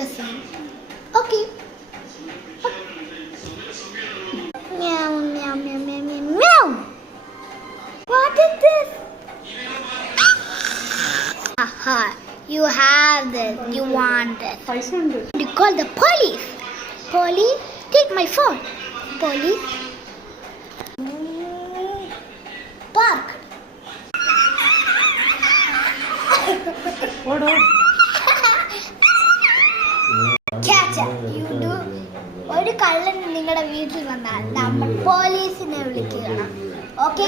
a scene. Okay. Meow, meow, meow, meow, meow, meow. What is this? Aha, you have this. You want this. You call the police. Police, take my phone. Police. Park. Catch up. You do. ഒരു കള്ളൻ നിങ്ങളുടെ വീട്ടിൽ വന്നാൽ നമ്മൾ പോലീസിനെ വിളിക്കണം. Okay.